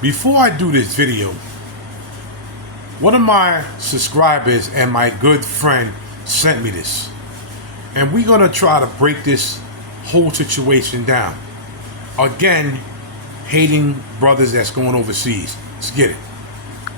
Before I do this video, one of my subscribers and my good friend sent me this. And we're going to try to break this whole situation down. Again, hating brothers that's going overseas. Let's get it.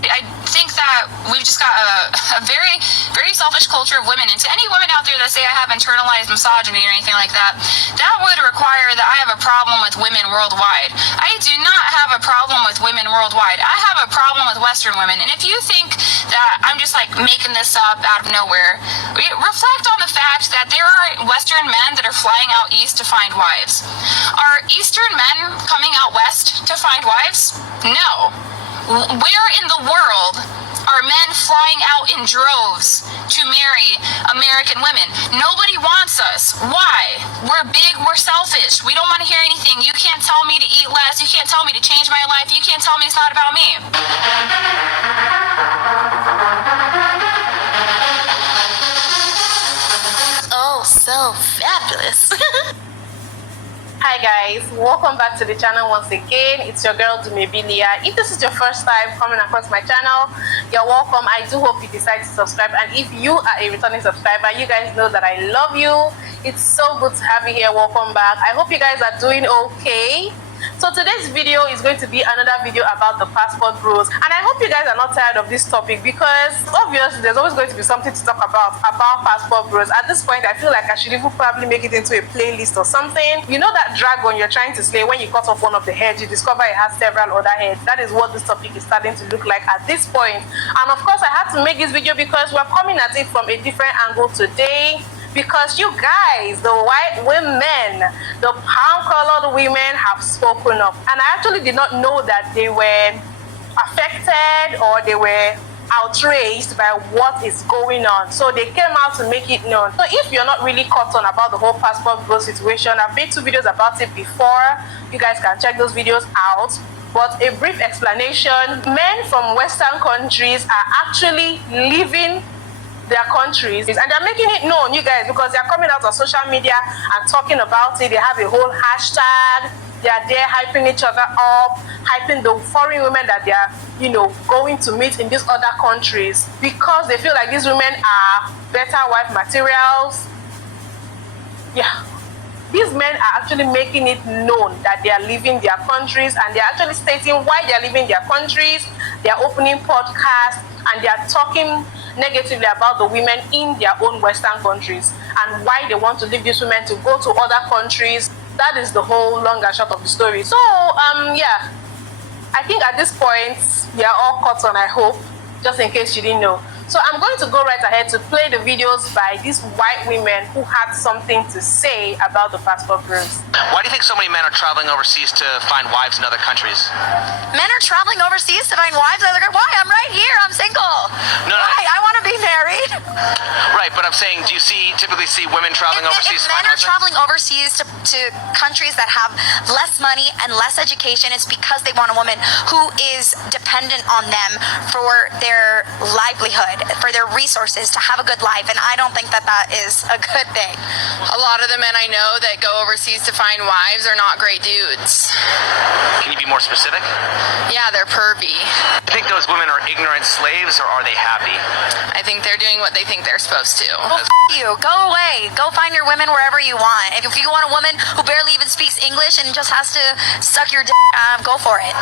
I think that we've just got a very, very selfish culture of women. And to any women out there that say I have internalized misogyny or anything like that, that would require that I have a problem with women worldwide. I do not have a problem with women worldwide. I have a problem with Western women. And if you think that I'm just like making this up out of nowhere, reflect on the fact that there are Western men that are flying out east to find wives. Are Eastern men coming out west to find wives? No. Where in the world are men flying out in droves to marry American women? Nobody wants us. Why? We're big, we're selfish. We don't want to hear anything. You can't tell me to eat less. You can't tell me to change my life. You can't tell me it's not about me. Oh, so fabulous. Hi guys, welcome back to the channel once again. It's your girl Dumebilia. If this is your first time coming across my channel, you're welcome. I do hope you decide to subscribe, and if you are a returning subscriber, you guys know that I love you. It's so good to have you here. Welcome back. I hope you guys are doing okay. So today's video is going to be another video about the passport bros, and I hope you guys are not tired of this topic, because obviously there's always going to be something to talk about passport bros. At this point, I feel like I should even probably make it into a playlist or something. You know that dragon you're trying to slay, when you cut off one of the heads, you discover it has several other heads. That is what this topic is starting to look like at this point. And of course, I had to make this video because we're coming at it from a different angle today. Because you guys, the white women, the palm-colored women have spoken up. And I actually did not know that they were affected or they were outraged by what is going on. So they came out to make it known. So if you're not really caught on about the whole passport bro situation, I've made 2 videos about it before. You guys can check those videos out. But a brief explanation: men from Western countries are actually leaving their countries, and they're making it known, you guys, because they're coming out on social media and talking about it. They have a whole hashtag. They are there hyping each other up, hyping the foreign women that they are, going to meet in these other countries, because they feel like these women are better wife materials. Yeah. These men are actually making it known that they are leaving their countries, and they're actually stating why they are leaving their countries. They are opening podcasts, and they are talking negatively about the women in their own Western countries and why they want to leave these women to go to other countries. That is the whole long and short of the story. So, yeah, I think at this point, we are all caught on, I hope, just in case you didn't know. So I'm going to go right ahead to play the videos by these white women who had something to say about the passport bros. Why do you think so many men are traveling overseas to find wives in other countries? Men are traveling overseas to find wives. They're like, why? I'm right here. I'm single. No, why? I want to be married. Right, but I'm saying, do you typically see women traveling overseas? If men are traveling overseas to countries that have less money and less education, it's because they want a woman who is dependent on them for their livelihood, for their resources, to have a good life. And I don't think that that is a good thing. A lot of the men I know that go overseas to find wives are not great dudes. Can you be more specific? Yeah, they're pervy. Do you think those women are ignorant slaves, or are they happy? I think they're doing what they think they're supposed to. Well, you. Go away. Go find your women wherever you want. If you want a woman who barely even speaks English and just has to suck your dick, go for it.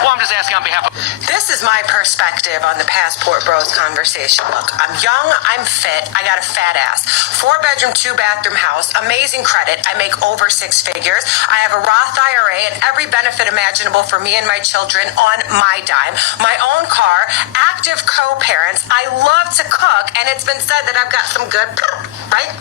Well, I'm just asking on behalf of... This is my perspective on the passport bros conversation. Look, I'm young, I'm fit, I got a fat ass. 4-bedroom, 2-bathroom house, amazing credit. I make over 6 figures. I have a Roth IRA and every benefit imaginable for me and my children on my dime. My own car, active co-parents. I love to cook, and it's been said that I've got some good, right?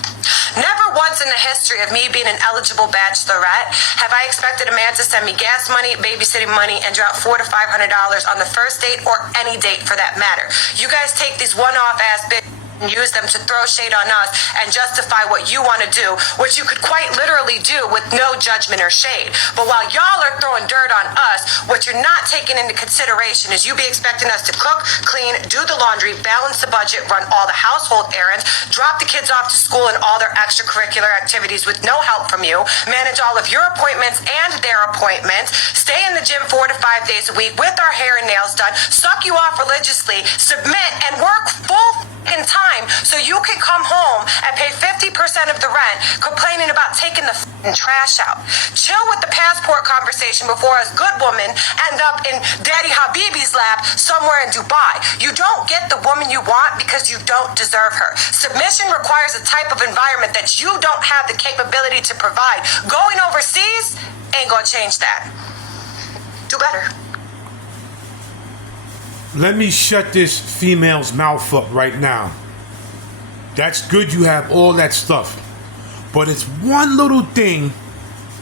Never once in the history of me being an eligible bachelorette have I expected a man to send me gas money, babysitting money, and drop $400 to $500 on the first date, or any date for that matter. You guys take these one-off ass bitches. use them to throw shade on us and justify what you want to do, which you could quite literally do with no judgment or shade. But while y'all are throwing dirt on us, what you're not taking into consideration is you be expecting us to cook, clean, do the laundry, balance the budget, run all the household errands, drop the kids off to school and all their extracurricular activities with no help from you, manage all of your appointments and their appointments, stay in the gym 4 to 5 days a week with our hair and nails done, suck you off religiously, submit and work full in time so you can come home and pay 50% of the rent, complaining about taking the trash out. Chill with the passport conversation before us good women end up in Daddy Habibi's lap somewhere in Dubai. You don't get the woman you want because you don't deserve her. Submission requires a type of environment that you don't have the capability to provide. Going overseas ain't gonna change that. Do better. Let me shut this female's mouth up right now. That's good you have all that stuff. But it's one little thing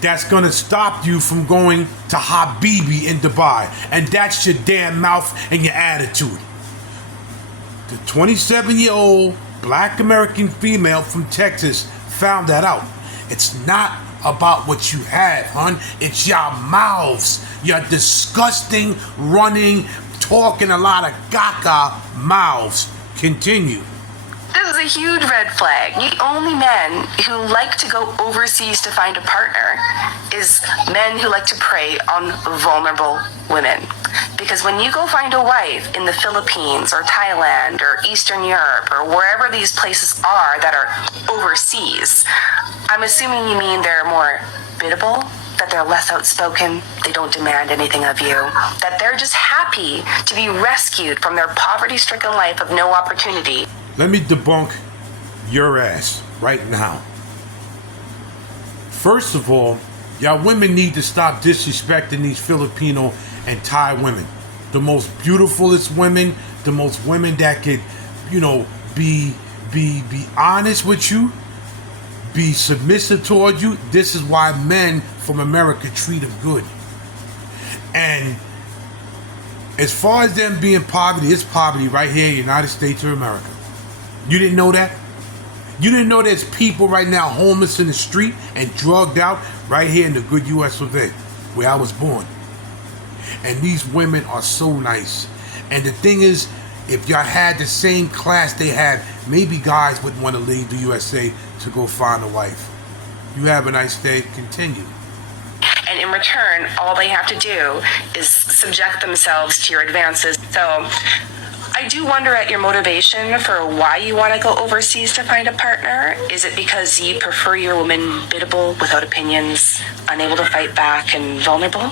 that's going to stop you from going to Habibi in Dubai. And that's your damn mouth and your attitude. The 27-year-old black American female from Texas found that out. It's not about what you have, hon. It's your mouths. Your disgusting, running, talking a lot of gaga mouths. Continue. This is a huge red flag. The only men who like to go overseas to find a partner is men who like to prey on vulnerable women. Because when you go find a wife in the Philippines or Thailand or Eastern Europe or wherever these places are that are overseas, I'm assuming you mean they're more biddable, that they're less outspoken, they don't demand anything of you, that they're just happy to be rescued from their poverty-stricken life of no opportunity. Let me debunk your ass right now. First of all, y'all women need to stop disrespecting these Filipino and Thai women. The most beautifulest women, the most women that could, be honest with you, be submissive toward you. This is why men from America treat them good. And as far as them being poverty, it's poverty right here in the United States of America. You didn't know that? You didn't know there's people right now homeless in the street and drugged out right here in the good US of A, where I was born. And these women are so nice. And the thing is, if y'all had the same class they had, maybe guys wouldn't want to leave the USA to go find a wife. You have a nice day. Continue. And in return, all they have to do is subject themselves to your advances. So I do wonder at your motivation for why you want to go overseas to find a partner. Is it because you prefer your woman biddable, without opinions, unable to fight back, and vulnerable?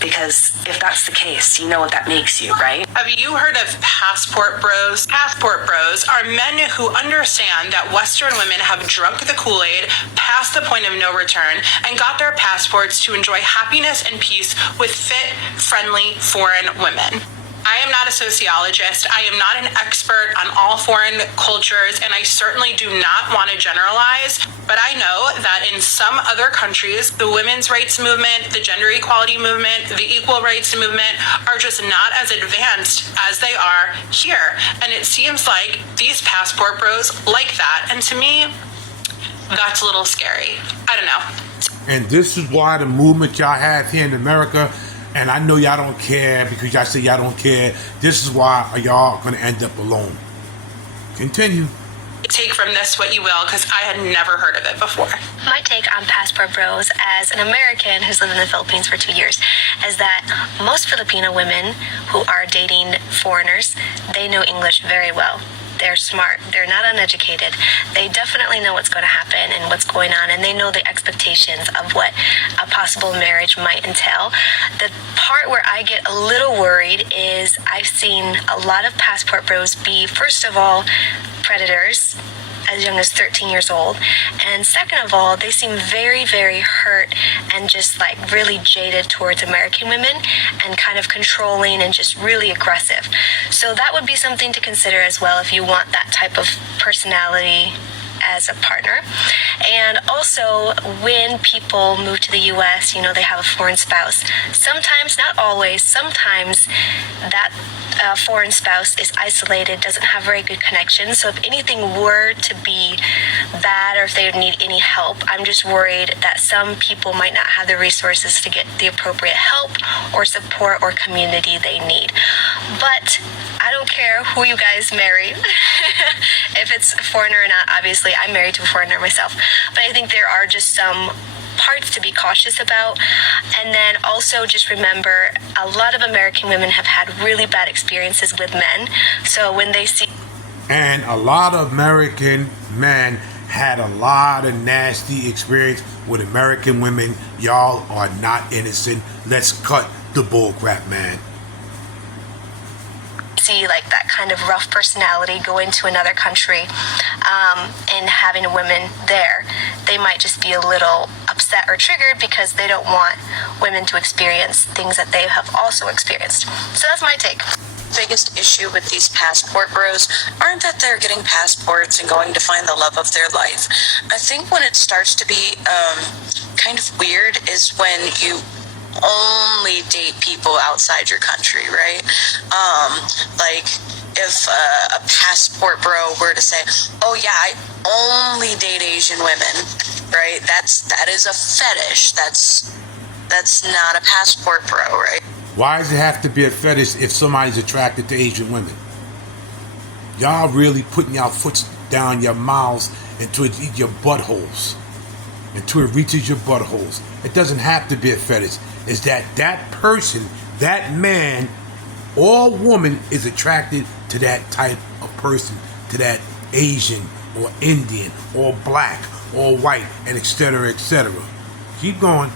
Because if that's the case, you know what that makes you, right? Have you heard of passport bros? Passport bros are men who understand that Western women have drunk the Kool-Aid past the point of no return and got their passports to enjoy happiness and peace with fit, friendly, foreign women. I am not a sociologist. I am not an expert on all foreign cultures, and I certainly do not want to generalize, but I know that in some other countries, the women's rights movement, the gender equality movement, the equal rights movement are just not as advanced as they are here. And it seems like these passport bros like that. And to me, that's a little scary. I don't know. And this is why the movement y'all have here in America, and I know y'all don't care because y'all say y'all don't care. This is why y'all gonna end up alone. Continue. Take from this what you will, because I had never heard of it before. My take on passport bros as an American who's lived in the Philippines for 2 years is that most Filipino women who are dating foreigners, they know English very well. They're smart. They're not uneducated. They definitely know what's going to happen and what's going on, and they know the expectations of what a possible marriage might entail. The part where I get a little worried is I've seen a lot of passport bros be, first of all, predators as young as 13 years old, and second of all, they seem very, very hurt and just like really jaded towards American women and kind of controlling and just really aggressive. So that would be something to consider as well if you want that type of personality as a partner. And also, when people move to the U.S., they have a foreign spouse. Sometimes, not always, sometimes that foreign spouse is isolated, doesn't have very good connections. So if anything were to be bad or if they would need any help, I'm just worried that some people might not have the resources to get the appropriate help or support or community they need. But I don't care who you guys marry, if it's a foreigner or not. Obviously, I'm married to a foreigner myself. But I think there are just some parts to be cautious about. And then also just remember, a lot of American women have had really bad experiences with men. So when they see... And a lot of American men had a lot of nasty experience with American women. Y'all are not innocent. Let's cut the bull crap, man. See like that kind of rough personality go into another country and having women there, they might just be a little upset or triggered because they don't want women to experience things that they have also experienced. So that's my take. Biggest issue with these passport bros aren't that they're getting passports and going to find the love of their life. I think when it starts to be kind of weird is when you only date people outside your country, right? Like if a passport bro were to say, "Oh yeah, I only date Asian women," right? That is a fetish. That's not a passport bro, right? Why does it have to be a fetish if somebody's attracted to Asian women? Y'all really putting y'all foot down your mouths until it eats your buttholes. Until it reaches your buttholes. It doesn't have to be a fetish. It's that person, that man or woman is attracted to that type of person, to that Asian or Indian or black or white, and etc., etc. Keep going.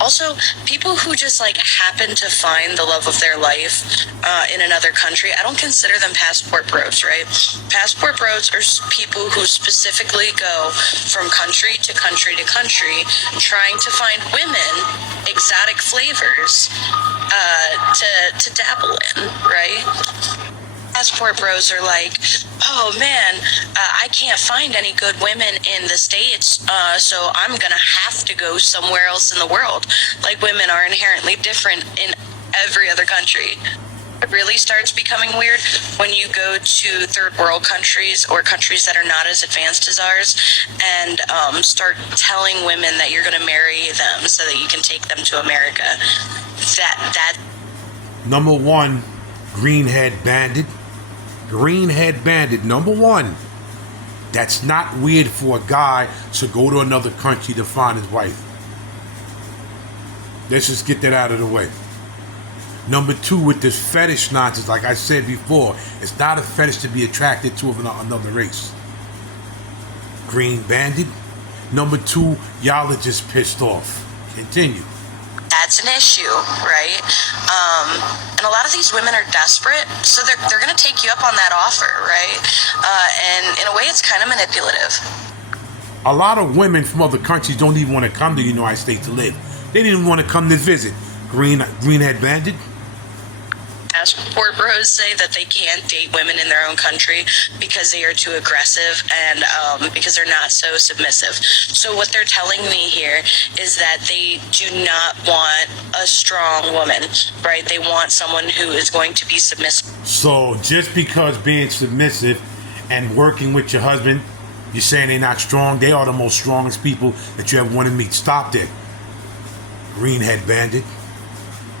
Also, people who just like happen to find the love of their life in another country, I don't consider them passport bros, right? Passport bros are people who specifically go from country to country to country trying to find women, exotic flavors to dabble in, right? Passport bros are like, "Oh man, I can't find any good women in the States, so I'm gonna have to go somewhere else in the world." Like, women are inherently different in every other country. It really starts becoming weird when you go to third world countries or countries that are not as advanced as ours and start telling women that you're gonna marry them so that you can take them to America. That Number one, greenhead bandit. Greenhead bandit, number one. That's not weird for a guy to go to another country to find his wife. Let's just get that out of the way. Number two, with this fetish nonsense, like I said before, it's not a fetish to be attracted to another race. Green bandit. Number two, y'all are just pissed off. Continue. That's an issue, right? And a lot of these women are desperate, so they're going to take you up on that offer, right? And in a way, it's kind of manipulative. A lot of women from other countries don't even want to come to the United States to live. They didn't even want to come to visit. Greenhead bandit. Passport bros say that they can't date women in their own country because they are too aggressive and because they're not so submissive. So what they're telling me here is that they do not want a strong woman, right? They want someone who is going to be submissive. So just because being submissive and working with your husband, you're saying they're not strong? They are the most strongest people that you ever want to meet. Stop there. Greenhead bandit.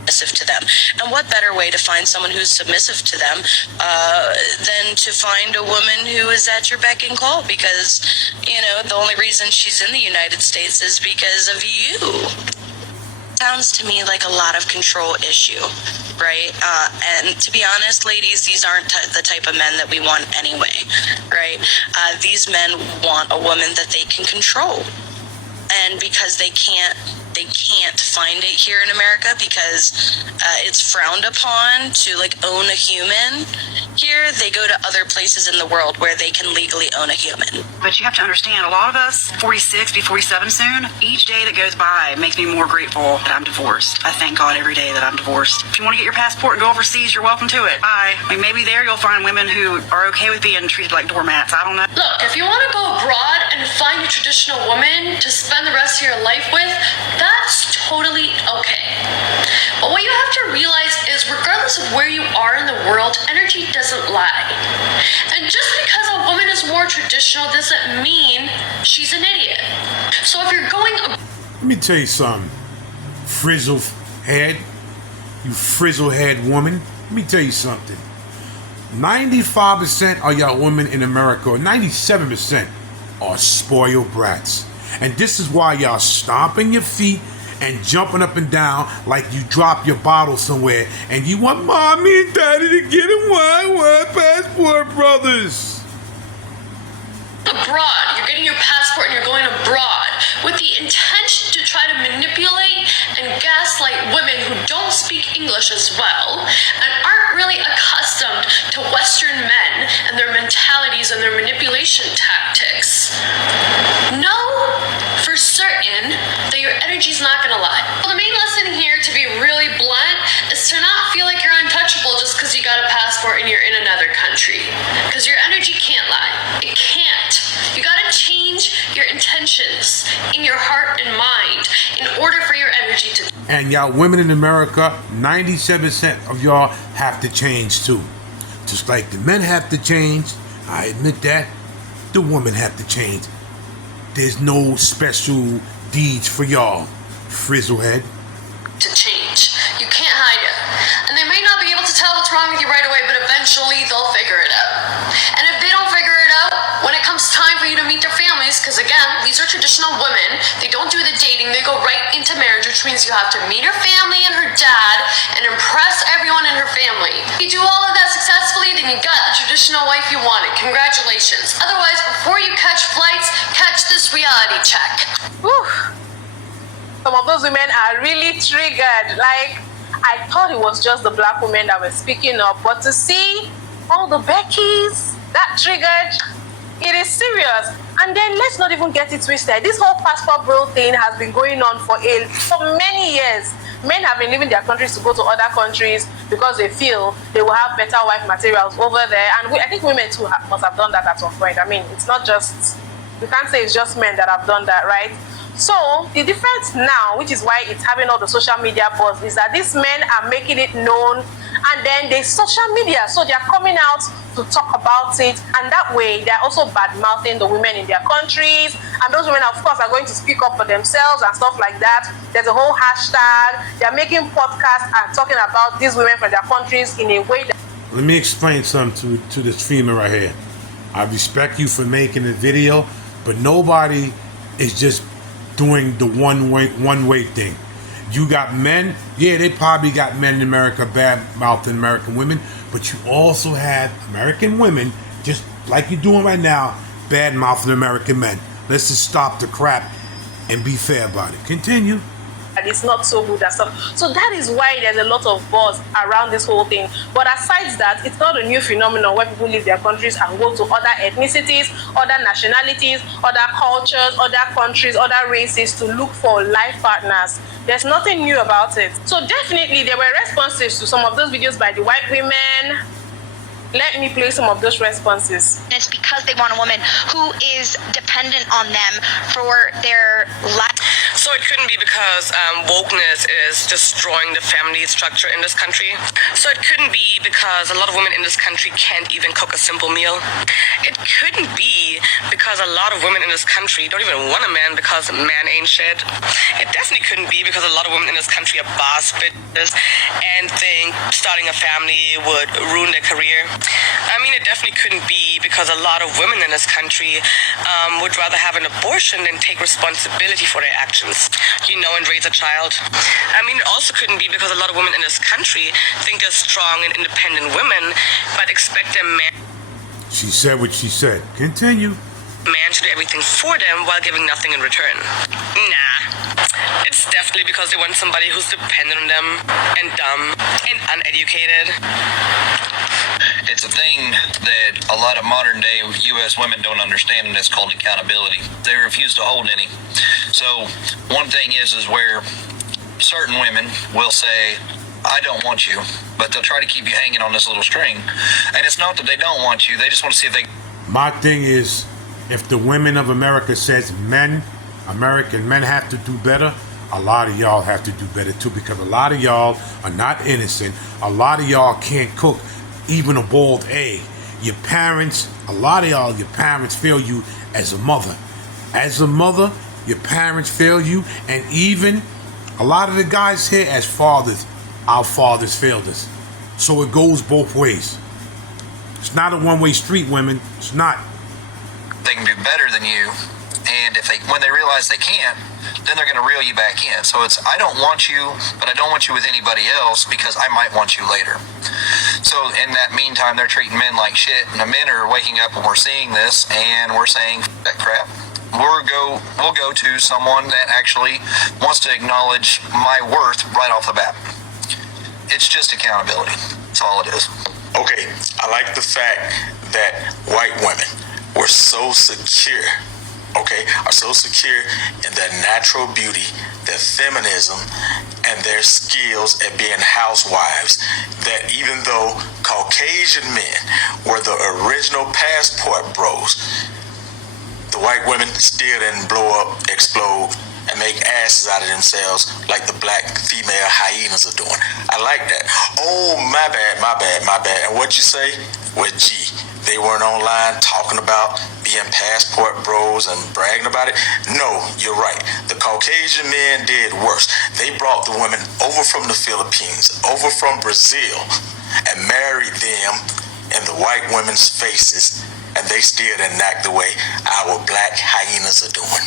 To them. And what better way to find someone who's submissive to them than to find a woman who is at your beck and call, because, the only reason she's in the United States is because of you. Sounds to me like a lot of control issue, right? And to be honest, ladies, these aren't the type of men that we want anyway, right? These men want a woman that they can control. And because they can't they can't find it here in America because it's frowned upon to like own a human here. They go to other places in the world where they can legally own a human. But you have to understand, a lot of us, 46, be 47 soon, each day that goes by makes me more grateful that I'm divorced. I thank God every day that I'm divorced. If you want to get your passport and go overseas, you're welcome to it. Bye. I mean, maybe there you'll find women who are okay with being treated like doormats. I don't know. Look, if you want to go abroad and find a traditional woman to spend the rest of your life with, that's totally okay. But what you have to realize is regardless of where you are in the world, energy doesn't lie. And just because a woman is more traditional doesn't mean she's an idiot. So if you're going... Let me tell you something, frizzle head, you frizzle head woman. Let me tell you something. 95% of y'all women in America, or 97%, are spoiled brats. And this is why y'all stomping your feet and jumping up and down like you drop your bottle somewhere and you want mommy and daddy to get a wild passport, brothers. Abroad, you're getting your passport and you're going abroad with the intention to try to manipulate and gaslight women who don't speak English as well and aren't really accustomed to Western men and their mentalities and their manipulation tactics. Know for certain that your energy's not gonna lie. Well, the main lesson here, to be really blunt, is to not feel like you're untouchable just because you got a passport and you're in another country. Because your energy can't lie. It can't. You gotta change your intentions in your heart and mind in order for your energy to... And y'all women in America, 97% of y'all have to change too. Just like the men have to change, I admit that, the women have to change. There's no special deeds for y'all, frizzlehead. To change. You can't hide it. And they may not be able to tell what's wrong with you right away, but eventually they'll figure it out. And if they don't figure it out, when it comes time for you to meet their families, because again, these are traditional women, they don't do the dating, they go right into marriage, which means you have to meet her family and her dad and impress everyone in her family. If you do all of that successfully, then you got the traditional wife you wanted. Congratulations. Otherwise, before you catch flights, catch this reality check. Whew. Some of those women are really triggered. Like, I thought it was just the black women that were speaking up, but to see all the Beckys that triggered, it is serious. And then let's not even get it twisted. This whole passport bro thing has been going on for many years. Men have been leaving their countries to go to other countries because they feel they will have better wife materials over there. And I think women too must have done that at some point. I mean, it's not just, you can't say it's just men that have done that, right? So the difference now, which is why it's having all the social media buzz, is that these men are making it known, and then there's social media, so they're coming out to talk about it, and that way they're also bad-mouthing the women in their countries, and those women, of course, are going to speak up for themselves and stuff like that. There's a whole hashtag. They're making podcasts and talking about these women from their countries in a way that... Let me explain something to this female right here. I respect you for making the video, but nobody is just doing the one way thing. You got men, yeah, they probably got men in America bad-mouthing American women, but you also have American women, just like you're doing right now, bad-mouthing American men. Let's just stop the crap and be fair about it. Continue. And it's not so good and stuff. So that is why there's a lot of buzz around this whole thing. But aside that, it's not a new phenomenon where people leave their countries and go to other ethnicities, other nationalities, other cultures, other countries, other races to look for life partners. There's nothing new about it. So definitely there were responses to some of those videos by the white women. Let me play some of those responses. It's because they want a woman who is dependent on them for their life. So it couldn't be because wokeness is destroying the family structure in this country. So it couldn't be because a lot of women in this country can't even cook a simple meal. It couldn't be because a lot of women in this country don't even want a man because a man ain't shit. It definitely couldn't be because a lot of women in this country are boss bitches and think starting a family would ruin their career. I mean, it definitely couldn't be because a lot of women in this country would rather have an abortion than take responsibility for their actions, you know, and raise a child. I mean, it also couldn't be because a lot of women in this country think they're strong and independent women, but expect their man... She said what she said. Continue. Man to do everything for them while giving nothing in return. Nah. It's definitely because they want somebody who's dependent on them and dumb and uneducated. It's a thing that a lot of modern day U.S. women don't understand, and it's called accountability. They refuse to hold any. So one thing is where certain women will say, I don't want you, but they'll try to keep you hanging on this little string. And it's not that they don't want you, they just want to see if they... My thing is, if the women of America says American men have to do better, a lot of y'all have to do better too, because a lot of y'all are not innocent. A lot of y'all can't cook even a boiled egg. Your parents, a lot of y'all, your parents fail you as a mother. As a mother, your parents fail you, and even a lot of the guys here as fathers, our fathers failed us. So it goes both ways. It's not a one-way street, women. It's not. They can do better than you, and when they realize they can't, then they're going to reel you back in. So it's, I don't want you, but I don't want you with anybody else because I might want you later. So in that meantime, they're treating men like shit, and the men are waking up and we're seeing this, and we're saying, that crap. We'll go to someone that actually wants to acknowledge my worth right off the bat. It's just accountability. That's all it is. Okay, I like the fact that white women were so secure, are so secure in their natural beauty, their feminism, and their skills at being housewives, that even though Caucasian men were the original passport bros, the white women still didn't blow up, explode, and make asses out of themselves like the black female hyenas are doing. I like that. Oh, my bad. And what you say? Well, gee, they weren't online talking about being passport bros and bragging about it. No, you're right. The Caucasian men did worse. They brought the women over from the Philippines, over from Brazil, and married them in the white women's faces, and they still didn't act the way our black hyenas are doing.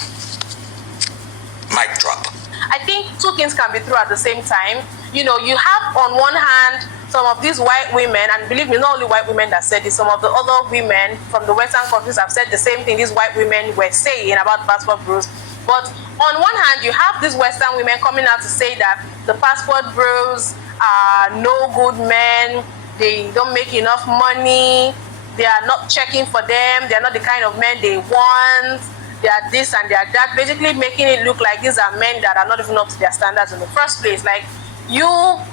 Mic drop. I think two things can be true at the same time. You know, you have on one hand some of these white women, and believe me, not only white women that said this, some of the other women from the Western countries have said the same thing these white women were saying about passport bros. But on one hand, you have these Western women coming out to say that the passport bros are no good men, they don't make enough money, they are not checking for them, they are not the kind of men they want, they are this and they are that, basically making it look like these are men that are not even up to their standards in the first place. Like, you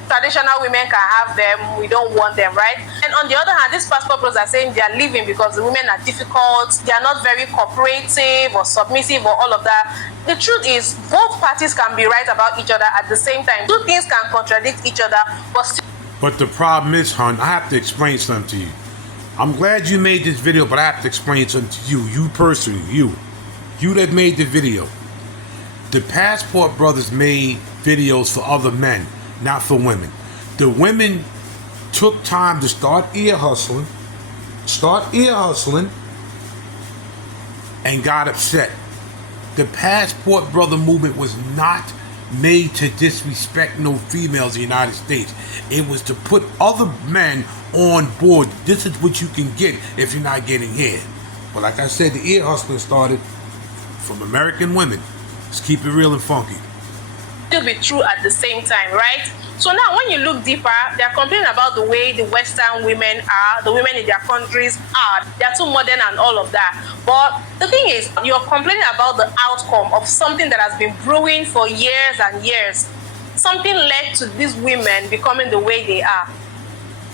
traditional women can have them, we don't want them, right? And on the other hand, these passport bros are saying they are leaving because the women are difficult, they are not very cooperative or submissive or all of that. The truth is, both parties can be right about each other at the same time. Two things can contradict each other, but the problem is, hon, I have to explain something to you. I'm glad you made this video, but I have to explain something to you personally, you that made the video. The passport brothers made videos for other men, not for women. The women took time to start ear hustling, and got upset. The passport brother movement was not made to disrespect no females in the United States. It was to put other men on board. This is what you can get if you're not getting here. But like I said, the ear hustling started from American women. Let's keep it real and funky. Still be true at the same time, right? So now when you look deeper, they're complaining about the way the Western women are, the women in their countries are. They're too modern and all of that. But the thing is, you're complaining about the outcome of something that has been brewing for years and years. Something led to these women becoming the way they are.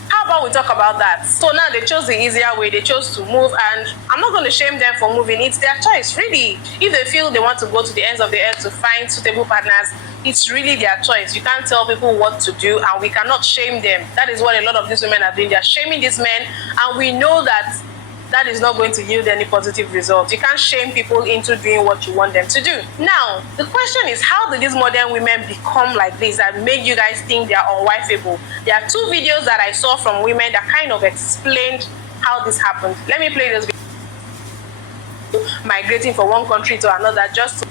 How about we talk about that? So now they chose the easier way, they chose to move, and I'm not going to shame them for moving. It's their choice, really. If they feel they want to go to the ends of the earth to find suitable partners, it's really their choice. You can't tell people what to do, and we cannot shame them. That is what a lot of these women are doing. They're shaming these men, and we know that that is not going to yield any positive results. You can't shame people into doing what you want them to do. Now, the question is, how did these modern women become like this that made you guys think they are unwifeable? There are two videos that I saw from women that kind of explained how this happened. Let me play this video. Migrating from one country to another just to...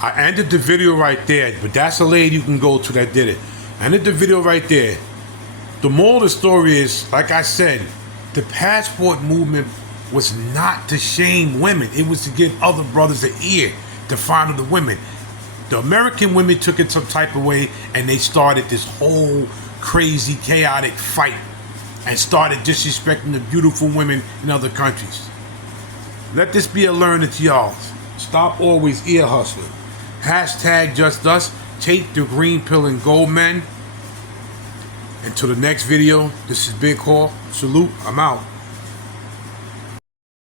I ended the video right there, but that's a lady you can go to that did it. I ended the video right there. The moral of the story is, like I said, the passport movement was not to shame women. It was to give other brothers an ear. to fondle the women. The American women took it some type of way, and they started this whole crazy, chaotic fight and started disrespecting the beautiful women in other countries. Let this be a learning to y'all. Stop always ear hustling. Hashtag just us. Take the green pill and go, men. Until the next video, this is Big Hawk. Salute. I'm out.